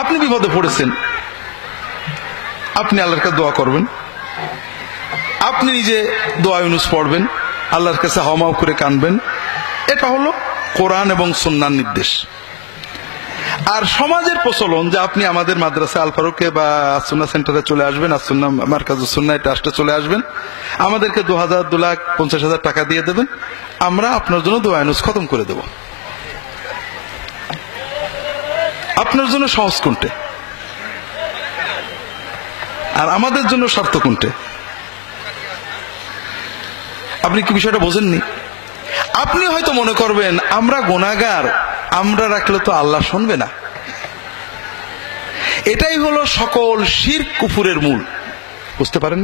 আপনি বিপদে পড়েছেন, আপনি আল্লাহর কাছে দোয়া করবেন, আপনি নিজে দোয়া ইউনুস পড়বেন, আল্লাহর কাছে হাওমাও করে কানবেন। এটা হলো কোরআন এবং সুন্নাহর নির্দেশ। আর সমাজের প্রচলন যে আপনি আমাদের মাদ্রাসা আল ফারুকে বা সুন্নাহ সেন্টারে চলে আসবেন, আর সুন্নাহ মারকাজুস সুন্নাহ ট্রাস্টে চলে আসবেন, আমাদেরকে 2000, 2,50,000 টাকা দিয়ে দেবেন, আমরা আপনার জন্য দোয়া ইউনুস খতম করে দেব। আপনার জন্য সহজ কোনটে আর আমাদের জন্য শর্ত কোনটে? আপনি কি বিষয়টা বোঝেননি? আপনি হয়তো মনে করবেন আমরা গুনাহগার, আমরা রাখলে তো আল্লাহ শুনবে না। এটাই হলো সকল শিরক কুফুরের মূল। বুঝতে পারেন?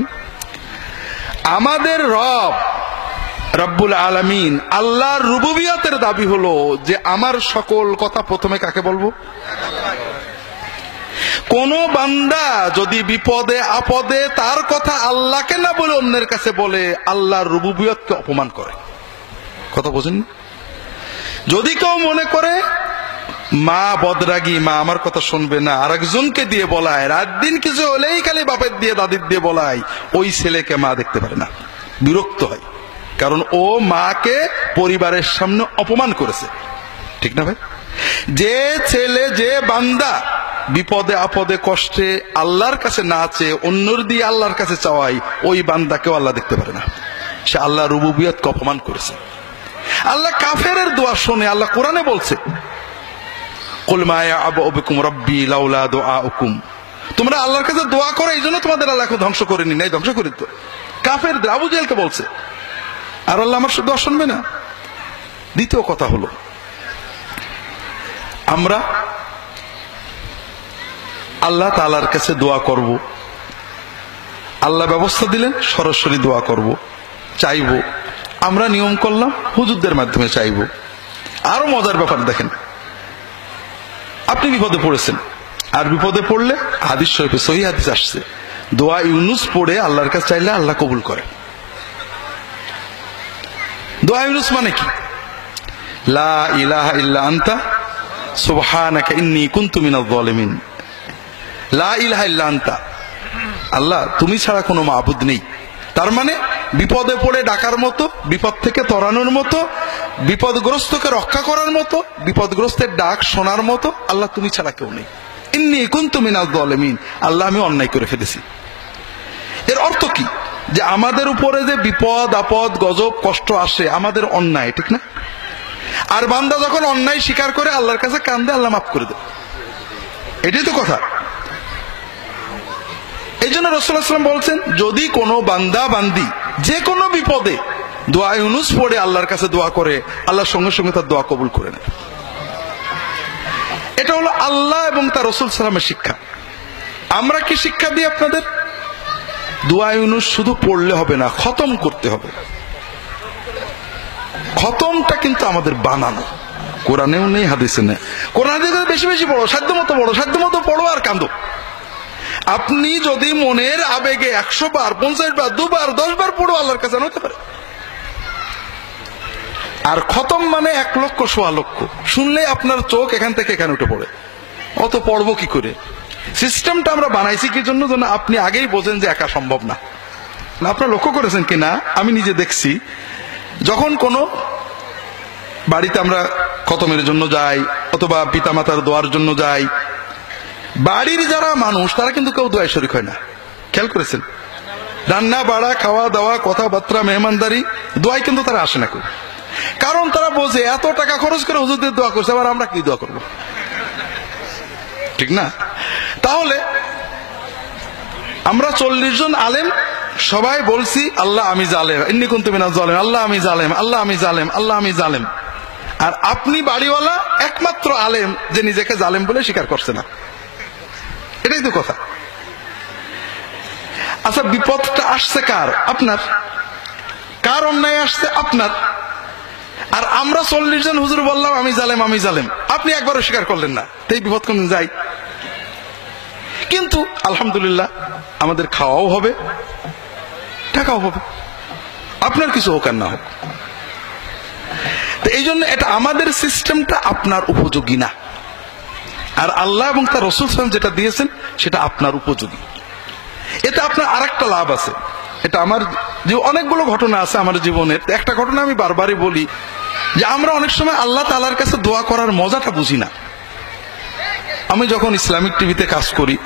আমাদের রব রব্বুল আলামিন, আল্লাহর রুবুবিয়তের দাবি হলো যে আমার সকল কথা প্রথমে কাকে বলবো? কোন বান্দা যদি বিপদে আপদে তার কথা আল্লাহকে না বলে অন্যের কাছে বলে, আল্লাহর রুবুবিয়তকে অপমান করে। কথা বোঝেন? যদি কেউ মনে করে মা বদরাগী, মা আমার কথা শুনবে না, আরেকজনকে দিয়ে বলায়, রাত দিন কিছু হলেই খালি বাপের দিয়ে দাদির দিয়ে বলায়, ওই ছেলেকে মা দেখতে পারে না, বিরক্ত হয়। কারণ ও মাকে পরিবারের সামনে অপমান করেছে। ঠিক না ভাই? যে ছেলে, যে বান্দা বিপদে আপদে কষ্টে আল্লাহর কাছে না চেয়ে অন্যর দিয়ে আল্লাহর কাছে চাওয়াই, ওই বান্দাকেও আল্লাহ দেখতে পারে না। সে আল্লাহ রুবুবিয়তকে অপমান করেছে। আল্লাহ কাফেরের দোয়া শোনে। আল্লাহ কোরআনে বলছে, কুল মা ইয়া'বু বিকুম রাব্বি লাউলা দুআউকুম। তোমরা আল্লাহর কাছে দোয়া করো, এই জন্য তোমাদের আল্লাহকে ধ্বংস করেনি, নাই ধ্বংস করে তো কাফেরদের, আবু জেহেলকে বলছে। আর আল্লাহ আমার দোয়া শুনবে না? দ্বিতীয় কথা হলো, আমরা আল্লাহ তাআলার কাছে দোয়া করব, আল্লাহ ব্যবস্থা দিলেন সরাসরি দোয়া করব, চাইবো। আমরা নিয়ম করলাম হুজুরদের মাধ্যমে চাইবো। আরো মজার ব্যাপার দেখেন, আপনি বিপদে পড়েছেন, আর বিপদে পড়লে হাদিস শরীফে সহিহ হাদিস আসছে, দোয়া ইউনুস পড়ে আল্লাহর কাছে চাইলে আল্লাহ কবুল করে। দোয়া ইউনুস মানে কি? লা ইলাহা ইল্লা আনতা সুবহানাকা ইন্নী কুনতু মিনাজ জালিমিন। লা ইলাহা ইল্লা আনতা, আল্লাহ তুমি ছাড়া কোনো মাবুদ নেই। তার মানে বিপদে পড়ে ডাকার মতো, বিপদ থেকে তরানোর মতো, বিপদগ্রস্তকে রক্ষা করার মতো, বিপদগ্রস্তের ডাক শোনার মতো আল্লাহ তুমি ছাড়া কেউ নেই। ইন্নী কুনতু মিনাজ জালিমিন, আল্লাহ আমি অন্যায় করে ফেলেছি। এর অর্থ কি? যে আমাদের উপরে যে বিপদ আপদ গজব কষ্ট আসে আমাদের অন্যায়, ঠিক না? আর বান্দা যখন অন্যায় স্বীকার করে আল্লাহর কাছে কান্দে, আল্লাহ মাফ করে দেয়। এটাই তো কথা। এই জন্য রাসূলুল্লাহ সাল্লাল্লাহু আলাইহি ওয়াসাল্লাম বলছেন, যদি কোনো বান্দা বান্দি যে কোনো বিপদে দোয়া ইউনুস পড়ে আল্লাহর কাছে দোয়া করে, আল্লাহ সঙ্গে সঙ্গে তার দোয়া কবুল করে নেয়। এটা হলো আল্লাহ এবং তার রাসূল সাল্লাল্লাহু আলাইহি ওয়াসাল্লামের শিক্ষা। আমরা কি শিক্ষা দিই আপনাদের? দোয়া ইউনুস শুধু পড়লে হবে না, খতম করতে হবে। খতমটা কিন্তু আমাদের বানানো, কোরআনেও নেই, হাদিসে নেই। কোরআনে বেশি বেশি পড়ো, সাধ্য মতো পড়ো আর কাঁদো। আপনি যদি মনের আবেগে 100 বার, 50 বার, 2 বার, 10 বার পড়ো, আল্লাহর কাছে হতে পারে। আর খতম মানে 1 লক্ষ, 1.25 লক্ষ। শুনলে আপনার চোখ এখান থেকে এখানে উঠে পড়ে, অত পড়বো কি করে? সিস্টেমটা আমরা বানাইছি কি জন্য? যেন আপনি আগেই বোঝেন যে একা সম্ভব না। আপনারা লক্ষ্য করেছেন কিনা, আমি নিজে দেখছি, যখন কোনো বাড়িতে আমরা খতমের জন্য যাই অথবা পিতামাতার দোয়ার জন্য যাই, বাড়ির যারা মানুষ তারা কিন্তু কেউ দোয়ায় শরীক হয় না। খেয়াল করেছেন? রান্না বাড়া, খাওয়া দাওয়া, কথাবার্তা, মেহমানদারি, দোয়ায় কিন্তু তারা আসে না কেউ। কারণ তারা বোঝে এত টাকা খরচ করে হুজুরদের দোয়া করছে, আবার আমরা কি দোয়া করবো? ঠিক না? তাহলে আমরা 40 জন আলেম সবাই বলছি আল্লাহ আমি জালেম, ইন্নী কুনতু মিনাজ জালিমিন, আল্লাহ আমি জালেম, আল্লাহ আমি জালেম, আল্লাহ আমি জালেম। আর আপনি বাড়িওয়ালা একমাত্র আলেম যে নিজেকে জালেম বলে স্বীকার করছে না। এটাই তো কথা। আচ্ছা, বিপদটা আসছে কার? আপনার। কার অন্যায় আসছে? আপনার। আর আমরা 40 জন হুজুর বললাম আমি জালেম, আমি জালেম, আপনি একবারও স্বীকার করলেন না, তাই বিপদ কোনদিন যাই। কিন্তু আলহামদুলিল্লাহ আমাদের খাওয়াও হবে, টাকাও হবে, আপনার কিছু হোক আর না হোক। তো এই জন্য এটা আমাদের সিস্টেমটা আপনার উপযোগী না। আর আল্লাহ এবং তার রাসূল সাল্লাল্লাহু আলাইহি ওয়াসাল্লাম যেটা দিয়েছেন সেটা আপনার উপযোগী। এতে আপনার আরেকটা লাভ আছে। এটা আমার যে অনেকগুলো ঘটনা আছে আমার জীবনের, একটা ঘটনা আমি বারবারই বলি যে আমরা অনেক সময় আল্লাহ তাআলার কাছে দোয়া করার মজাটা বুঝি না। আমি যখন ইসলামিক টিভিতে কাজ করি,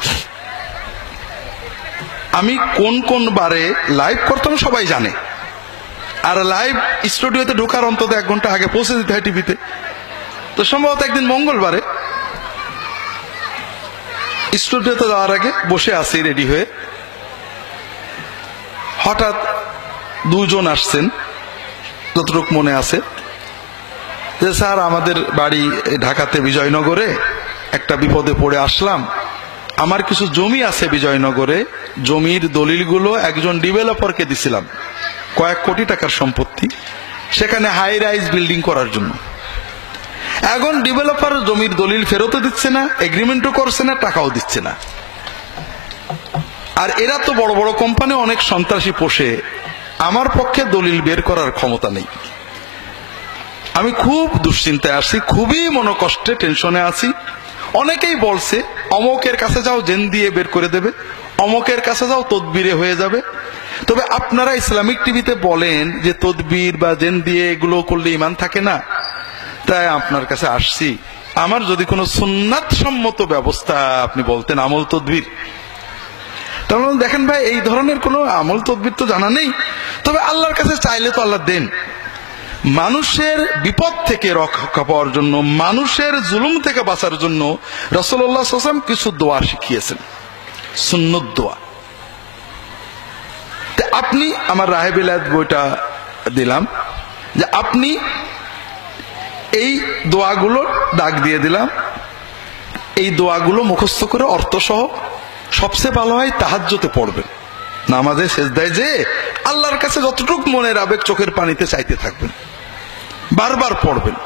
আমি কোন কোন বারে লাইভ করতাম সবাই জানে, আর লাইভ স্টুডিওতে ঢোকার অন্তত 1 ঘন্টা আগে পৌঁছে দিতে হয় টিভিতে। তো সম্ভবত একদিন মঙ্গলবারে স্টুডিওতে যাওয়ার আগে বসে আছি রেডি হয়ে, হঠাৎ 2 জন আসছেন, যতটুকু মনে আছে, যে স্যার আমাদের বাড়ি ঢাকাতে বিজয়নগরে, একটা বিপদে পড়ে আসলাম, আমার কিছু জমি আছে বিজয়নগরে, জমির দলিলগুলো একজন ডেভেলপারকে দিছিলাম, কয়েক কোটি টাকার সম্পত্তি, সেখানে হাই রাইজ বিল্ডিং করার জন্য। এখন ডেভেলপার জমির দলিল ফেরতও দিচ্ছে না, এগ্রিমেন্টও করছে না, টাকাও দিচ্ছে না। আর এরা তো বড় বড় কোম্পানি অনেক সন্ত্রাসী পোষে, আমার পক্ষে দলিল বের করার ক্ষমতা নেই। আমি খুব দুশ্চিন্তায় আছি, খুবই মনোকষ্টে, টেনশনে আছি। অনেকেই বলছে অমকের কাছে যাও, জেন দিয়ে বের করে দেবে, অমকের কাছে যাও, তদবিরে হয়ে যাবে। তবে আপনারা ইসলামিক টিভিতে বলেন যে তদবির বা জেন দিয়ে এগুলো করলে ঈমান থাকে না, তাই আপনার কাছে আসছি। আমার যদি কোনো সুন্নাত সম্মত ব্যবস্থা আপনি বলতেন, আমল তদবির, তাহলে দেখেন ভাই এই ধরনের কোনো আমল তদবির তো জানা নেই, তবে আল্লাহর কাছে চাইলে তো আল্লাহ দেন। মানুষের বিপদ থেকে রক্ষা পাওয়ার জন্য, মানুষের জুলুম থেকে বাঁচার জন্য রাসূলুল্লাহ সাল্লাল্লাহু আলাইহি ওয়াসাল্লাম কিছু দোয়া শিখিয়েছেন, সুন্নত দোয়া। আপনি আমার রাহে বিলায়াত বইটা দিলাম, যে আপনি এই দোয়াগুলো দাগ দিয়ে দিলাম, এই দোয়াগুলো মুখস্থ করে অর্থ সহ, সবচেয়ে ভালো হয় তাহাজ্জুদে পড়বেন, নামাজে সেজদায় যে আল্লাহর কাছে যতটুকু মনের আবেগ চোখের পানিতে চাইতে থাকবেন, বারবার পড়বেন,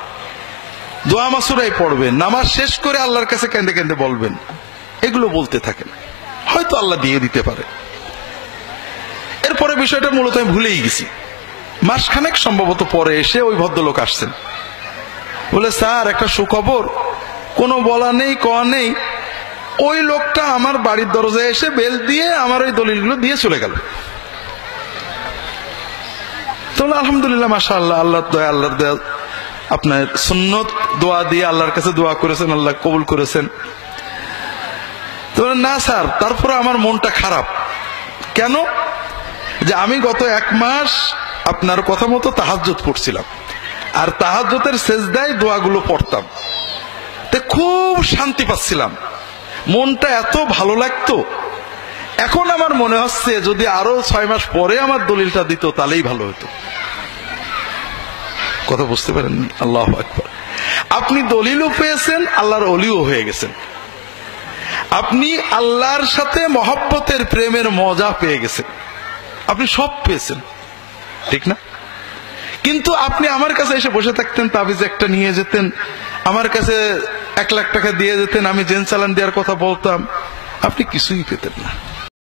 দোয়া মাসুরাই পড়বেন, নামাজ শেষ করে আল্লাহর কাছে কেঁদে কেঁদে বলবেন, এগুলো বলতে থাকেন, হয়তো আল্লাহ দিয়ে দিতে পারে। এরপরে বিষয়টা মূলত আমি ভুলেই গেছি। মাসখানেক সম্ভবত পরে এসে ওই ভদ্রলোক আসছেন, বলে স্যার একটা সুখবর, কোনো বলা নেই কওয়া নেই, ওই লোকটা আমার বাড়ির দরজায় এসে বেল দিয়ে আমার ওই দলিলগুলো দিয়ে চলে গেল। তাহলে আলহামদুলিল্লাহ, মাশাআল্লাহ, আল্লাহর দয়া, আল্লাহর দয়া, আপনার সুন্নত দোয়া দিয়ে আল্লাহর কাছে দোয়া করেছেন, আল্লাহ কবুল করেছেন। তবে না স্যার, তারপরে আমার মনটা খারাপ। কেন? যে আমি গত 1 মাস আপনার কথা মতো তাহাজ্জুদ পড়ছিলাম, আর তাহাজ্জুদের সেজদায় দোয়াগুলো পড়তাম, তে খুব শান্তি পাচ্ছিলাম, মনটা এত ভালো লাগতো। এখন আমার মনে হচ্ছে যদি আরো 6 মাস পরে আমার দলিলটা দিত তাহলেই ভালো হতো। কথা বুঝতে পারেননি? আল্লাহু আকবার। আপনি দলিলও পেয়েছেন, আল্লাহর ওলিও হয়ে গেছেন, আপনি আল্লাহর সাথে মহব্বতের প্রেমের মজা পেয়ে গেছেন, আপনি সব পেয়েছেন, ঠিক না? কিন্তু আপনি আমার কাছে এসে বসে থাকতেন, তাবিজ একটা নিয়ে যেতেন, আমার কাছে 1 লাখ টাকা দিয়ে যেতেন, আমি জেন চালান দেওয়ার কথা বলতাম, আপনি কিছুই পেতেন না।